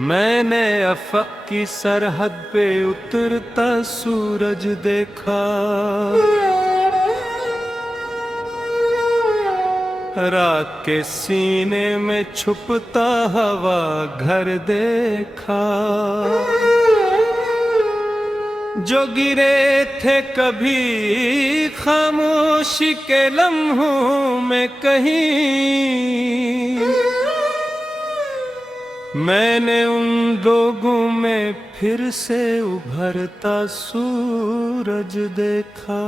मैंने अफ़क़ की सरहद पे उतरता सूरज देखा, रात के सीने में छुपता हवा घर देखा। जो गिरे थे कभी खामोशी के लम्हों में कहीं, मैंने उन लोगों में फिर से उभरता सूरज देखा।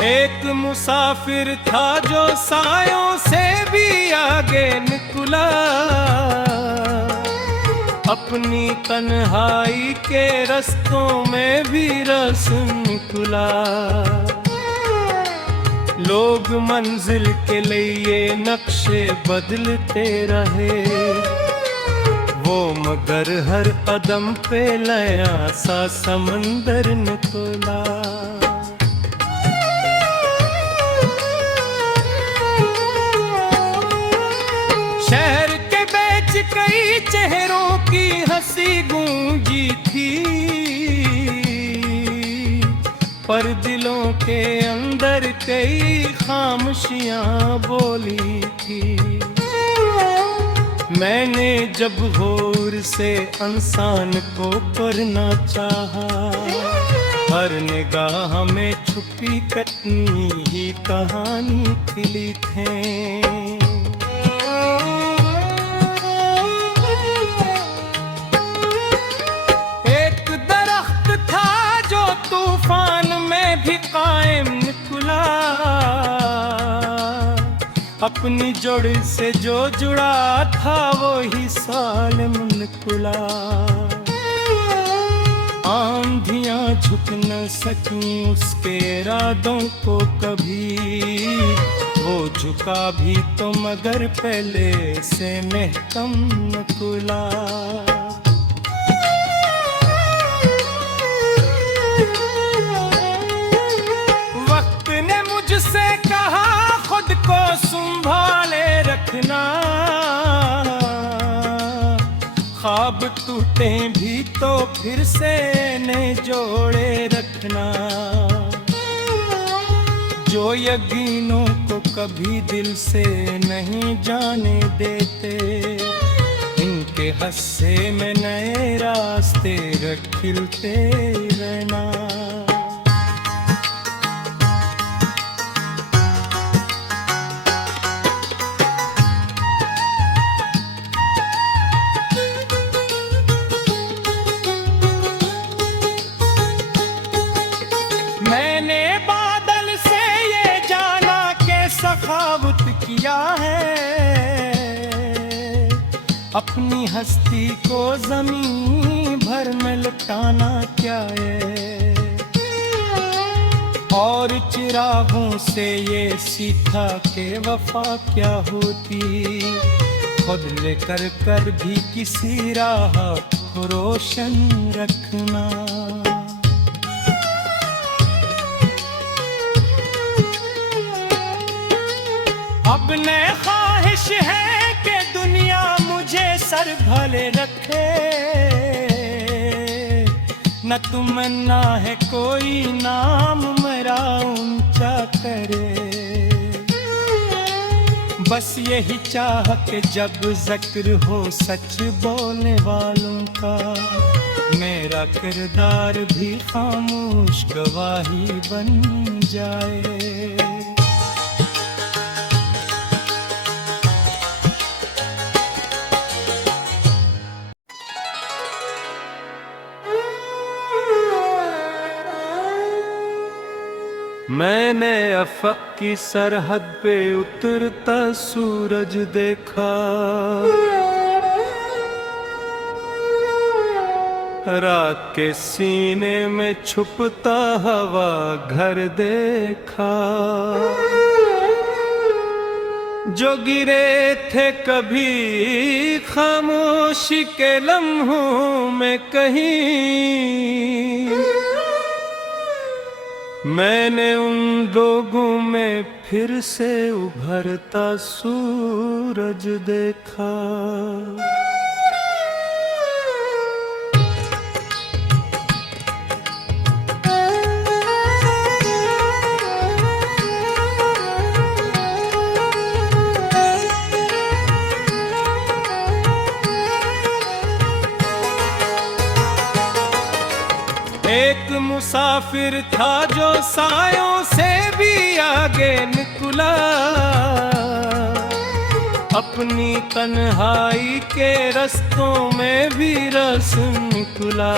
एक मुसाफिर था जो सायों से भी आगे निकला, अपनी तन्हाई के रस्तों में भी रस निकला। लोग मंजिल के लिए नक्शे बदलते रहे, वो मगर हर कदम पे नया सा समंदर निकला। शहर के बीच कई चेहरों की हंसी गूंजी थी, पर दिलों के अंदर कई खामोशियां बोली थी। मैंने जब गौर से इंसान को पढ़ना चाहा, हर निगाह में छुपी कटनी ही कहानी खिली थे। तूफान में भी कायम निकला, अपनी जड़ से जो जुड़ा था वो ही सालिम निकला। आंधियां झुक न सकी उसके इरादों को कभी, वो झुका भी तो मगर पहले से महकम निकला। मुझसे कहा खुद को संभाले रखना, ख्वाब टूटे भी तो फिर से नए जोड़े रखना। जो यकीनों को कभी दिल से नहीं जाने देते, इनके हस्से में नए रास्ते खिलते रहना। मैंने बादल से ये जाना के सखावत किया है, अपनी हस्ती को ज़मीन भर में लुटाना क्या है। और चिरागों से ये सीखा के वफा क्या होती, खुद लेकर कर भी किसी राह को रोशन रखना। अब ने ख्वाहिश है कि दुनिया मुझे सर भले रखे, न तमन्ना है कोई नाम मेरा ऊंचा करे। बस यही चाह के जब जिक्र हो सच बोलने वालों का, मेरा किरदार भी खामोश गवाही बन जाए। मैंने अफ़क़ की सरहद पे उतरता सूरज देखा, रात के सीने में छुपता हवा घर देखा। जो गिरे थे कभी खामोशी के लम्हों में कहीं, मैंने उन लोगों में फिर से उभरता सूरज देखा। एक मुसाफिर था जो सायों से भी आगे निकला, अपनी तन्हाई के रस्तों में भी रस निकला।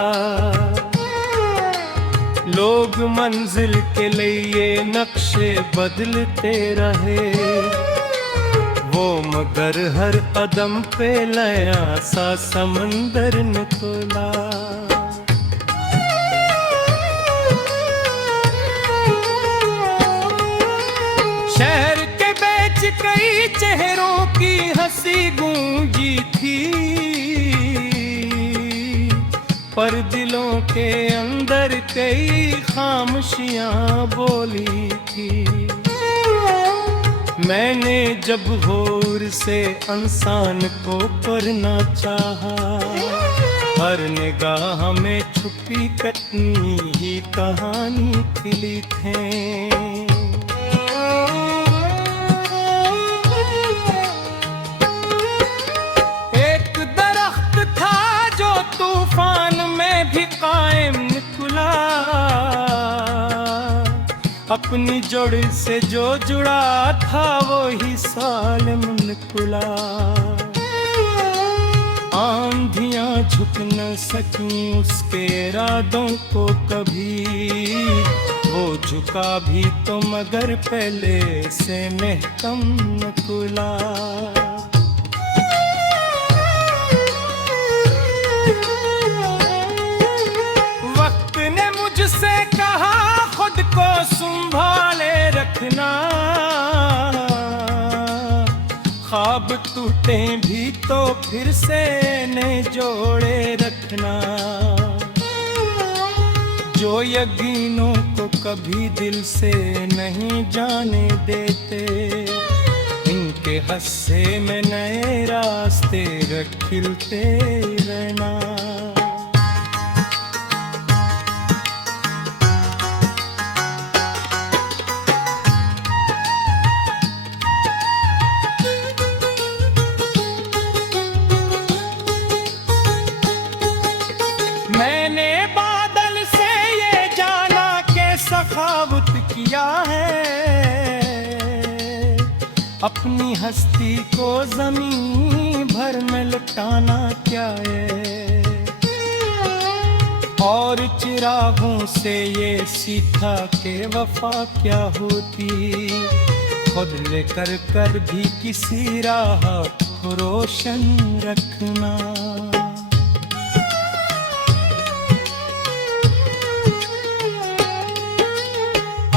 लोग मंजिल के लिए नक्शे बदलते रहे, वो मगर हर कदम पे नया सा समंदर निकला। शहर के बीच कई चेहरों की हंसी गूंजी थी, पर दिलों के अंदर कई खामोशियां बोली थी। मैंने जब गौर से इंसान को पढ़ना चाहा, हर निगाह में छुपी कटनी ही कहानी खिली थे। तूफान में भी कायम निकला, अपनी जड़ से जो जुड़ा था वो ही सालिम निकला। आंधियां झुक न सकी उसके इरादों को कभी, वो झुका भी तो मगर पहले से महकम निकला। मुझसे कहा खुद को संभाले रखना, ख्वाब टूटे भी तो फिर से नए जोड़े रखना। जो यकीनों को कभी दिल से नहीं जाने देते, इनके हस्से में नए रास्ते खिलते रहना। मैंने बादल से ये जाना के सखावत किया है, अपनी हस्ती को ज़मीन भर में लुटाना क्या है। और चिरागों से ये सीखा के वफा क्या होती, खुद लेकर कर भी किसी राह को रोशन रखना।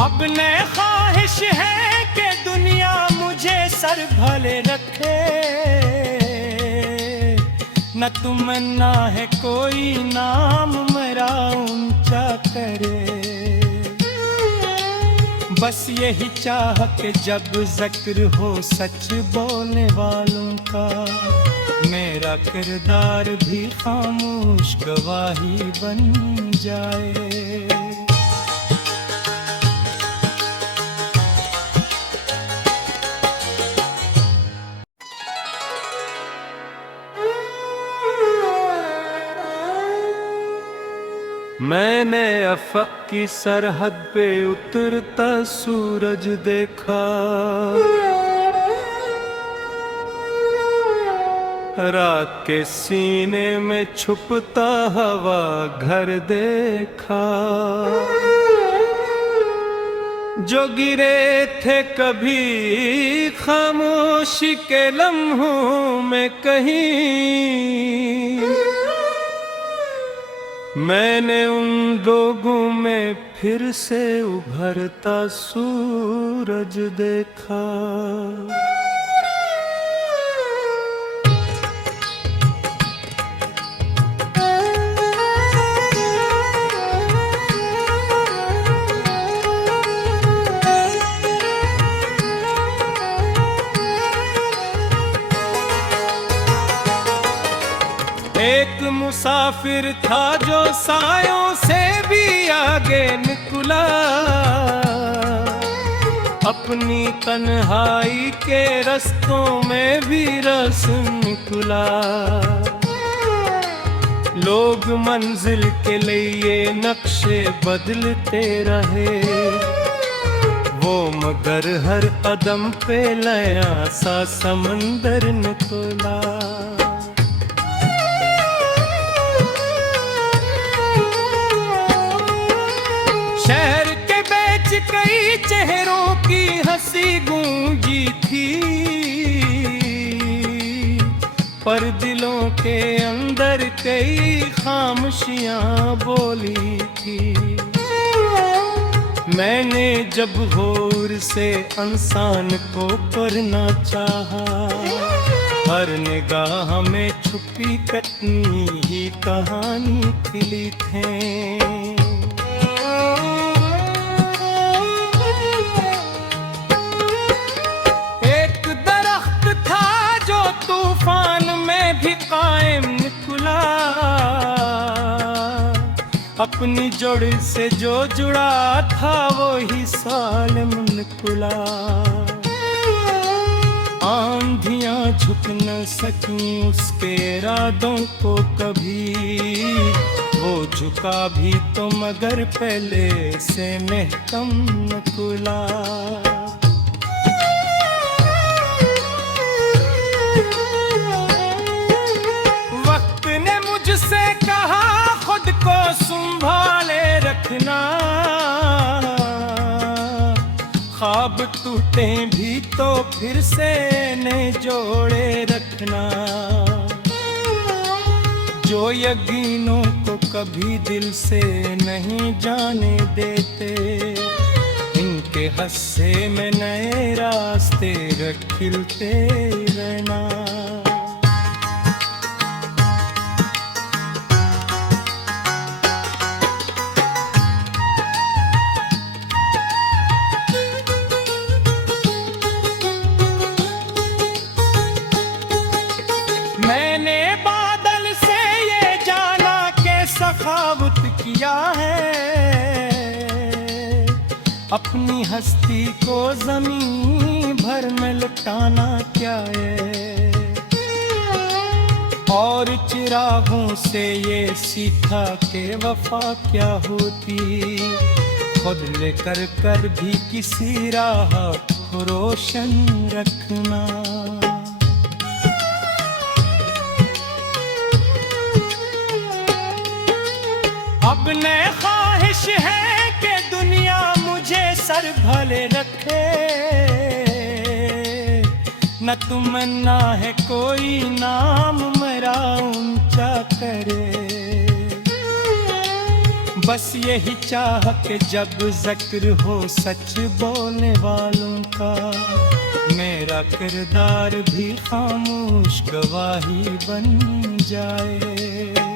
अब ने ख्वाहिश है कि दुनिया मुझे सर भले रखे, न तमन्ना है कोई नाम मेरा ऊंचा करे। बस यही चाह के जब जिक्र हो सच बोलने वालों का, मेरा किरदार भी खामोश गवाही बन जाए। मैंने अफक की सरहद पे उतरता सूरज देखा, रात के सीने में छुपता हवा घर देखा। जो गिरे थे कभी खामोशी के लम्हों में कहीं, मैंने उन लोगों में फिर से उभरता सूरज देखा। मुसाफिर था जो सायों से भी आगे निकला, अपनी तन्हाई के रस्तों में भी रस निकला। लोग मंजिल के लिए नक्शे बदलते रहे, वो मगर हर कदम पे नया सा समंदर निकला। शहर के बीच कई चेहरों की हंसी गूंजी थी, पर दिलों के अंदर कई खामोशियां बोली थी। मैंने जब गौर से इंसान को पढ़ना चाहा, हर निगाह में छुपी कतनी ही कहानी खिली थे। तूफान में भी कायम निकला, अपनी जड़ से जो जुड़ा था वो ही सालिम निकला। आंधियां झुक न सकी उसके इरादों को कभी, वो झुका भी तो मगर पहले से महकम निकला। मुझसे कहा खुद को संभाले रखना, ख्वाब टूटे भी तो फिर से नए जोड़े रखना। जो यकीनों को कभी दिल से नहीं जाने देते, इनके हस्से में नए रास्ते खिलते रहना। मैंने बादल से ये जाना के सखावत किया है, अपनी हस्ती को ज़मीन भर में लुटाना क्या है। और चिरागों से ये सीखा के वफा क्या होती, खुद लेकर कर भी किसी राह को रोशन रखना। अब ने ख्वाहिश है कि दुनिया मुझे सर भले रखे, न तमन्ना है कोई नाम मेरा ऊंचा करे। बस यही चाह के जब जिक्र हो सच बोलने वालों का, मेरा किरदार भी खामोश गवाही बन जाए।